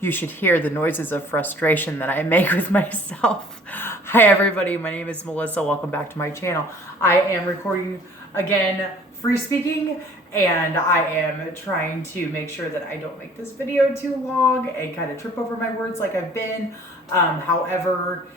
You should hear the noises of frustration that I make with myself. Hi everybody, my name is Melissa. Welcome back to my channel. I am recording again, free speaking, and I am trying to make sure that I don't make this video too long and kind of trip over my words like I've been. However,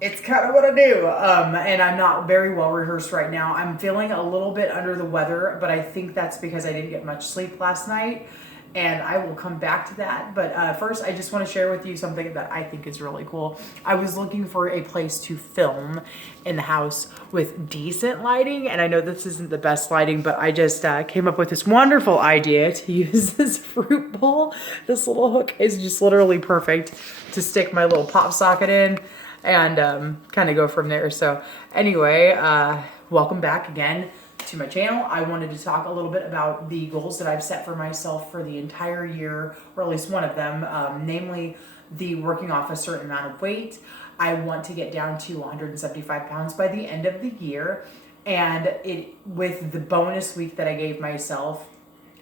it's kind of what I do, and I'm not very well rehearsed right now. I'm feeling a little bit under the weather, but I think that's because I didn't get much sleep last night, and I will come back to that. But first, I just want to share with you something that I think is really cool. I was looking for a place to film in the house with decent lighting, and I know this isn't the best lighting, but I just came up with this wonderful idea to use this fruit bowl. This little hook is just literally perfect to stick my little pop socket in and kind of go from there. So anyway, welcome back again to my channel. I wanted to talk a little bit about the goals that I've set for myself for the entire year, or at least one of them, namely the working off a certain amount of weight. I want to get down to 175 pounds by the end of the year, and with the bonus week that I gave myself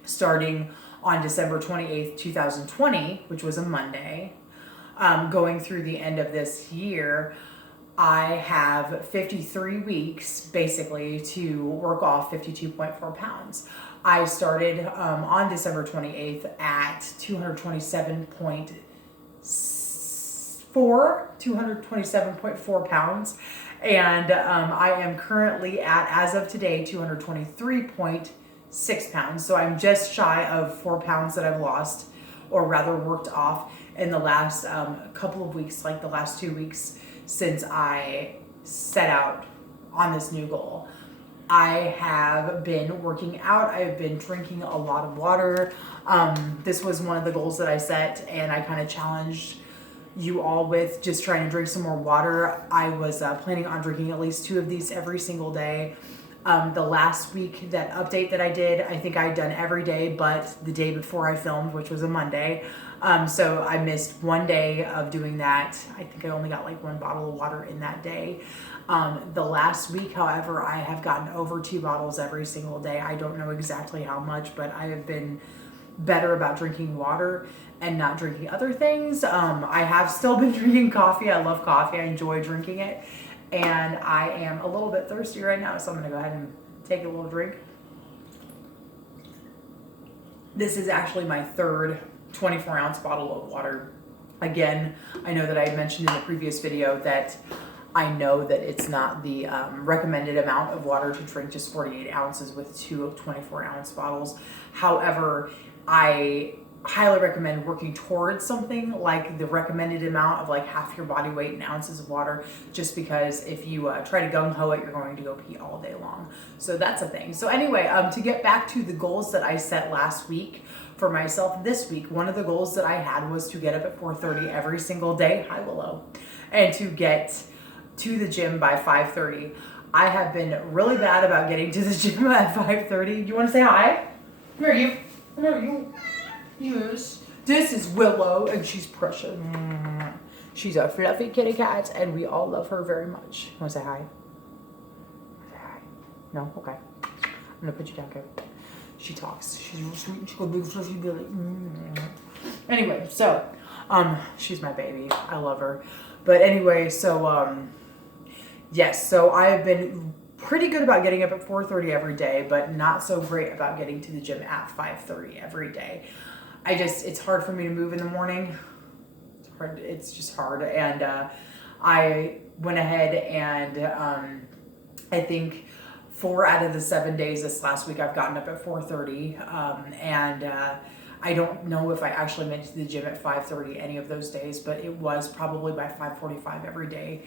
starting on December 28th, 2020, which was a Monday, going through the end of this year, I have 53 weeks basically to work off 52.4 pounds. I started on December 28th at 227.4 pounds. And I am currently at, as of today, 223.6 pounds. So I'm just shy of 4 pounds that I've lost, or rather worked off, in the last couple of weeks, like the last 2 weeks since I set out on this new goal. I have been working out. I've been drinking a lot of water. This was one of the goals that I set, and I kind of challenged you all with just trying to drink some more water. I was planning on drinking at least 2 of these every single day. The last week, that update that I did, I think I'd done every day but the day before I filmed, which was a Monday. So I missed 1 day of doing that. I think I only got like 1 bottle of water in that day. The last week, however, I have gotten over 2 bottles every single day. I don't know exactly how much, but I have been better about drinking water and not drinking other things. I have still been drinking coffee. I love coffee. I enjoy drinking it. And I am a little bit thirsty right now, so I'm gonna go ahead and take a little drink. This is actually my third 24-ounce bottle of water. Again, I know that I mentioned in the previous video that I know that it's not the recommended amount of water to drink, just 48 ounces with 2 24-ounce bottles. However, I highly recommend working towards something like the recommended amount of like half your body weight in ounces of water, just because if you try to gung-ho it, you're going to go pee all day long. So that's a thing. So anyway, to get back to the goals that I set last week for myself this week, one of the goals that I had was to get up at 4:30 every single day, hi Willow, and to get to the gym by 5:30. I have been really bad about getting to the gym at 5:30. You want to say hi? Come here, you. Come here, you. Yes. This is Willow, and she's precious. She's a fluffy kitty cat, and we all love her very much. You want to say hi? Say hi. No? Okay. I'm going to put you down, okay? She talks. She's real sweet, and she goes big fluffy belly. Anyway, so, she's my baby. I love her. But anyway, so, yes, so I have been pretty good about getting up at 4:30 every day, but not so great about getting to the gym at 5:30 every day. It's hard for me to move in the morning. It's just hard. And I went ahead and I think 4 out of the 7 days this last week I've gotten up at 4:30. I don't know if I actually made it to the gym at 5:30 any of those days, but it was probably by 5:45 every day,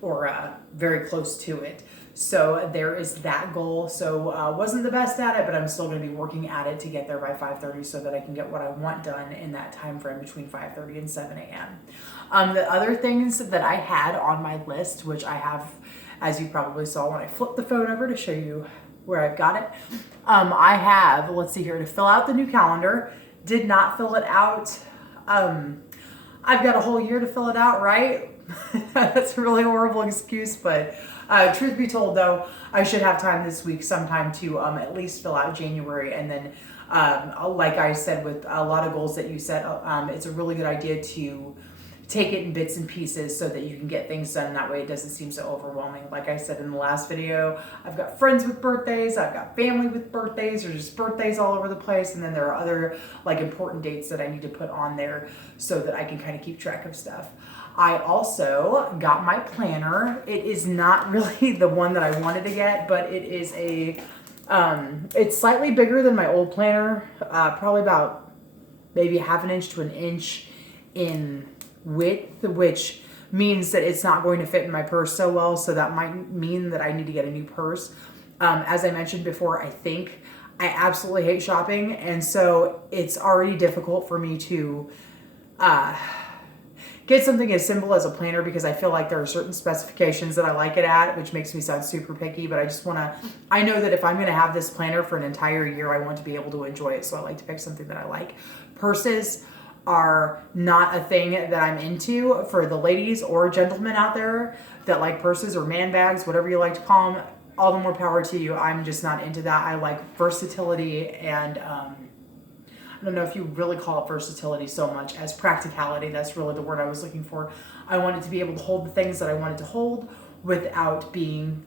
or very close to it. So there is that goal. So wasn't the best at it, but I'm still going to be working at it to get there by 5:30 so that I can get what I want done in that time frame between 5:30 and 7 a.m. The other things that I had on my list, which I have, as you probably saw when I flipped the phone over to show you where I've got it, I have, let's see here, to fill out the new calendar. Did not fill it out. I've got a whole year to fill it out, right? That's a really horrible excuse, but truth be told though, I should have time this week sometime to at least fill out January, and then Like I said, with a lot of goals that you set, it's a really good idea to take it in bits and pieces so that you can get things done. That way it doesn't seem so overwhelming. Like I said in the last video, I've got friends with birthdays, I've got family with birthdays, or just birthdays all over the place. And then there are other like important dates that I need to put on there so that I can kind of keep track of stuff. I also got my planner. It is not really the one that I wanted to get, but it is it's slightly bigger than my old planner, probably about maybe half an inch to an inch in width, which means that it's not going to fit in my purse so well. So that might mean that I need to get a new purse. As I mentioned before, I absolutely hate shopping. And so it's already difficult for me to get something as simple as a planner, because I feel like there are certain specifications that I like it at, which makes me sound super picky, but I know that if I'm going to have this planner for an entire year, I want to be able to enjoy it. So I like to pick something that I like. Purses are not a thing that I'm into. For the ladies or gentlemen out there that like purses or man bags, whatever you like to call them, all the more power to you. I'm just not into that. I like versatility, and I don't know if you really call it versatility so much as practicality. That's really the word I was looking for. I wanted to be able to hold the things that I wanted to hold without being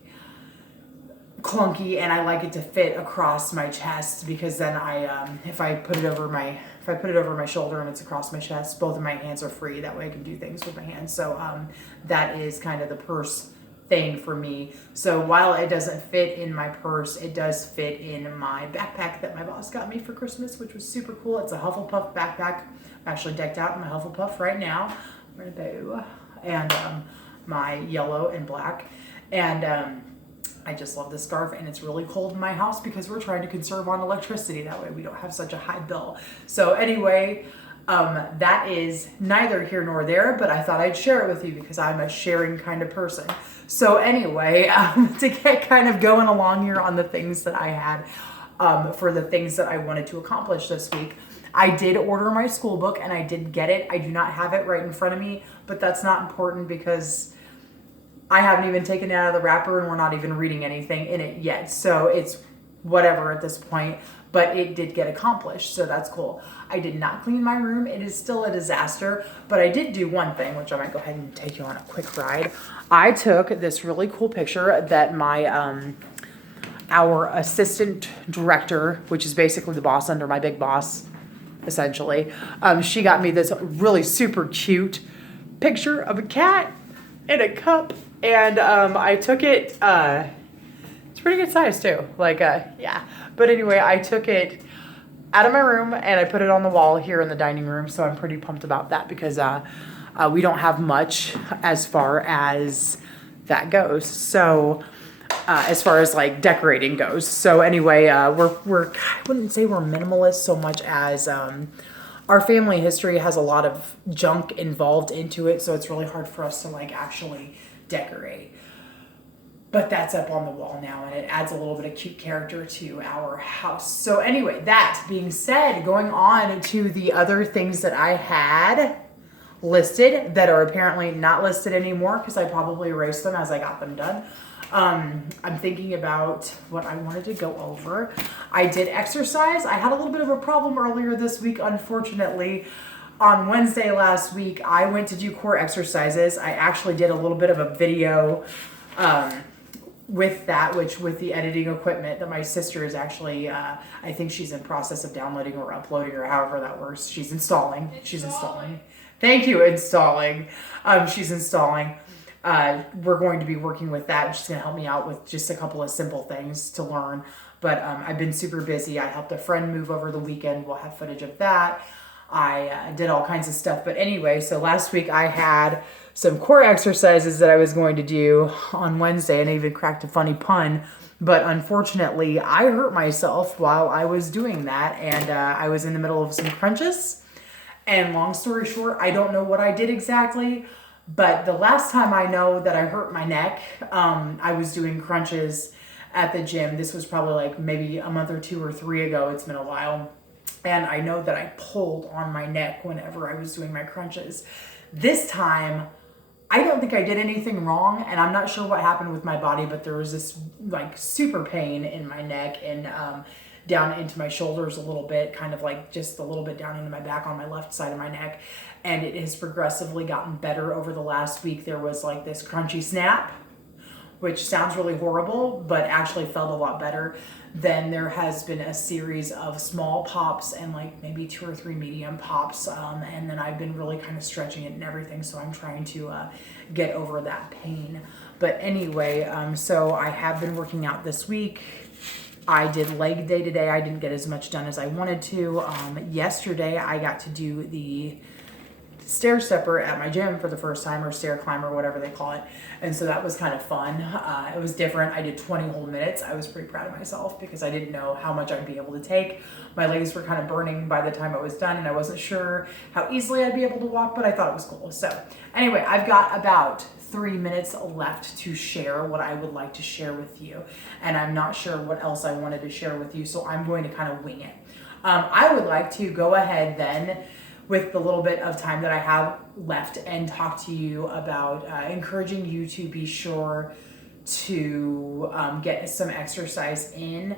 clunky, and I like it to fit across my chest, because then if I put it over my shoulder and it's across my chest, both of my hands are free. That way I can do things with my hands. So that is kind of the purse thing for me. So while it doesn't fit in my purse, it does fit in my backpack that my boss got me for Christmas, which was super cool. It's a Hufflepuff backpack. I'm actually decked out in my Hufflepuff right now. I'm wearing a bow and my yellow and black. And I just love this scarf, and it's really cold in my house because we're trying to conserve on electricity. That way we don't have such a high bill. So anyway, that is neither here nor there, but I thought I'd share it with you because I'm a sharing kind of person. So anyway, to get kind of going along here on the things that I had for the things that I wanted to accomplish this week, I did order my school book and I did get it. I do not have it right in front of me, but that's not important because I haven't even taken it out of the wrapper and we're not even reading anything in it yet. So it's whatever at this point, but it did get accomplished. So that's cool. I did not clean my room. It is still a disaster, but I did do one thing, which I might go ahead and take you on a quick ride. I took this really cool picture that my, our assistant director, which is basically the boss under my big boss, essentially, she got me this really super cute picture of a cat in a cup. And I took it, it's pretty good size too, like, yeah. But anyway, I took it out of my room and I put it on the wall here in the dining room. So I'm pretty pumped about that because we don't have much as far as that goes. So as far as like decorating goes. So anyway, we're I wouldn't say we're minimalist so much as our family history has a lot of junk involved into it. So it's really hard for us to like actually decorate. But that's up on the wall now, and it adds a little bit of cute character to our house. So anyway, that being said, going on to the other things that I had listed that are apparently not listed anymore because I probably erased them as I got them done. I'm thinking about what I wanted to go over. I did exercise. I had a little bit of a problem earlier this week, unfortunately. On Wednesday last week, I went to do core exercises. I actually did a little bit of a video with that, which with the editing equipment that my sister is actually, I think she's in process of downloading or uploading or however that works. She's installing. Thank you, installing. She's installing. We're going to be working with that. She's going to help me out with just a couple of simple things to learn. But I've been super busy. I helped a friend move over the weekend. We'll have footage of that. I did all kinds of stuff. But anyway, so last week I had some core exercises that I was going to do on Wednesday, and I even cracked a funny pun. But unfortunately, I hurt myself while I was doing that, and I was in the middle of some crunches. And long story short, I don't know what I did exactly, but the last time I know that I hurt my neck, I was doing crunches at the gym. This was probably like maybe a month or 2 or 3 ago. It's been a while. And I know that I pulled on my neck whenever I was doing my crunches. This time, I don't think I did anything wrong, and I'm not sure what happened with my body, but there was this like super pain in my neck, and down into my shoulders a little bit, kind of like just a little bit down into my back on my left side of my neck. And it has progressively gotten better over the last week. There was like this crunchy snap, which sounds really horrible, but actually felt a lot better. Then there has been a series of small pops and like maybe 2 or 3 medium pops. And then I've been really kind of stretching it and everything. So I'm trying to get over that pain. But anyway, so I have been working out this week. I did leg day today. I didn't get as much done as I wanted to. Yesterday I got to do the stair stepper at my gym for the first time, or stair climber, whatever they call it. And so that was kind of fun. It was different. I did 20 whole minutes. I was pretty proud of myself because I didn't know how much I'd be able to take. My legs were kind of burning by the time I was done, and I wasn't sure how easily I'd be able to walk, but I thought it was cool. So anyway, I've got about 3 minutes left to share what I would like to share with you. And I'm not sure what else I wanted to share with you, so I'm going to kind of wing it. I would like to go ahead then with the little bit of time that I have left and talk to you about encouraging you to be sure to get some exercise in.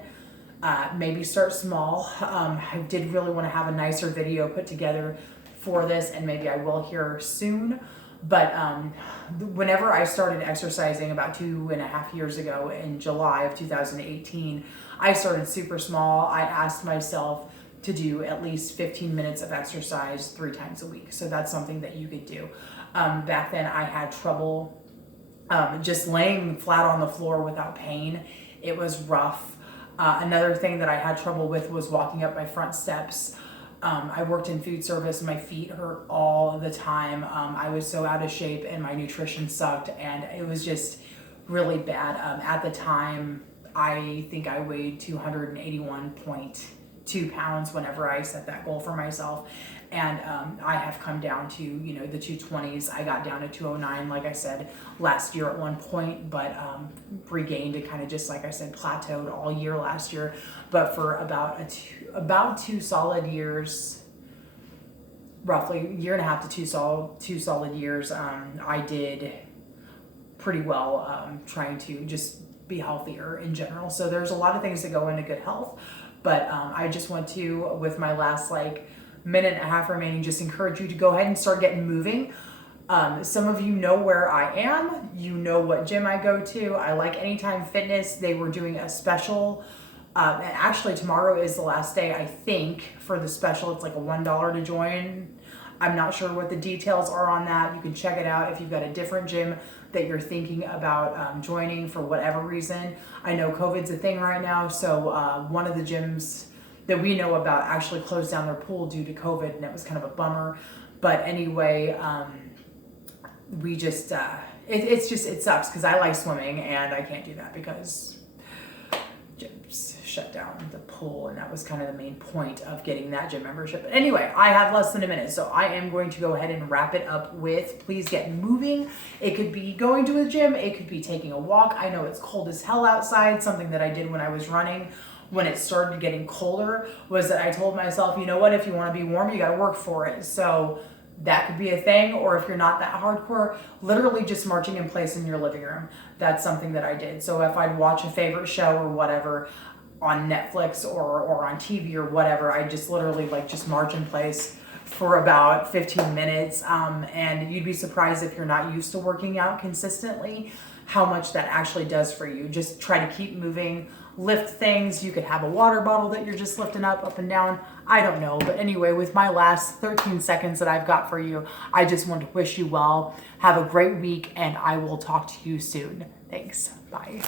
Maybe start small. I did really want to have a nicer video put together for this, and maybe I will here soon. But whenever I started exercising about 2.5 years ago in July of 2018, I started super small. I asked myself to do at least 15 minutes of exercise 3 times a week. So that's something that you could do. Back then I had trouble just laying flat on the floor without pain. It was rough. Another thing that I had trouble with was walking up my front steps. I worked in food service. My feet hurt all the time. I was so out of shape and my nutrition sucked, and it was just really bad. At the time, I think I weighed 281.2 pounds whenever I set that goal for myself. And I have come down to, the 220s. I got down to 209, like I said, last year at one point, but regained it, kind of just, like I said, plateaued all year last year. But for about 2 solid years, roughly 1.5 to 2 solid years, I did pretty well trying to just be healthier in general. So there's a lot of things that go into good health. But I just want to, with my last minute and a half remaining, just encourage you to go ahead and start getting moving. Some of you know where I am. You know what gym I go to. I like Anytime Fitness. They were doing a special. And actually tomorrow is the last day, I think, for the special. It's like a $1 to join. I'm not sure what the details are on that. You can check it out if you've got a different gym that you're thinking about joining for whatever reason. I know COVID's a thing right now, so one of the gyms that we know about actually closed down their pool due to COVID, and it was kind of a bummer. But anyway, we just, it sucks because I like swimming and I can't do that because gyms shut down the pool, and that was kind of the main point of getting that gym membership. But anyway, I have less than a minute, so I am going to go ahead and wrap it up with please get moving. It could be going to a gym, it could be taking a walk. I know it's cold as hell outside. Something that I did when I was running when it started getting colder was that I told myself, you know what, if you want to be warm, you got to work for it. So that could be a thing, or if you're not that hardcore, literally just marching in place in your living room. That's something that I did. So if I'd watch a favorite show or whatever on Netflix or on TV or whatever, I just literally just march in place for about 15 minutes. And you'd be surprised if you're not used to working out consistently, how much that actually does for you. Just try to keep moving, lift things. You could have a water bottle that you're just lifting up and down. I don't know. But anyway, with my last 13 seconds that I've got for you, I just want to wish you well. Have a great week, and I will talk to you soon. Thanks. Bye.